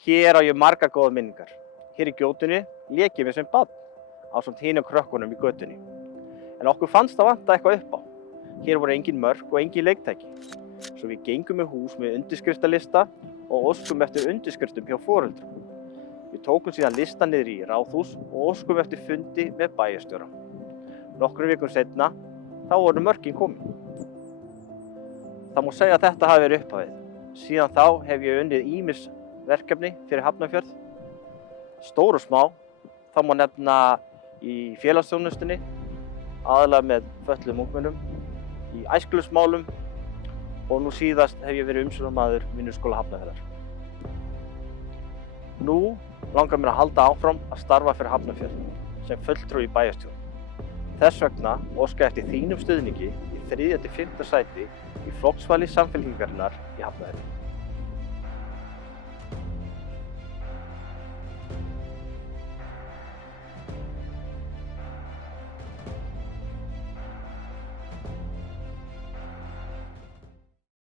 Hér á ég margar góðar minningar. Hér í gjótunni lék ég mér sem barn ásamt hinum krökkunum í götunni. En okkur fannst það vanta eitthvað upp á. Hér voru engin mörk og engin leiktæki. Svo við gengum í hús með undirskriftalista og óskum eftir undirskriftum hjá foreldrum. Við tókum síðan lista niður í ráðhús og óskum eftir fundi með bæjarstjóra. Nokkrum vikum seinna, þá voru mörkin komin. Það má segja að þetta hafi verið upphafið. Síðan þá hef ég unnið ýmis verkefni fyrir Hafnarfjörð, stór og smá. Það má nefna í félagsþjónustunni, aðallega með fötluðum ungmennum, í æskulýðsmálum og nú síðast hef ég verið umsjónarmaður Vinnuskóla Hafnarfjarðar. Nú langar mér að halda áfram að starfa fyrir Hafnarfjörð sem fulltrúi í bæjarstjórn. Þess vegna óska ég eftir þínum stuðningi í 3. til 5. sæti í flokksvali Samfylkingarinnar í Hafnarfirði.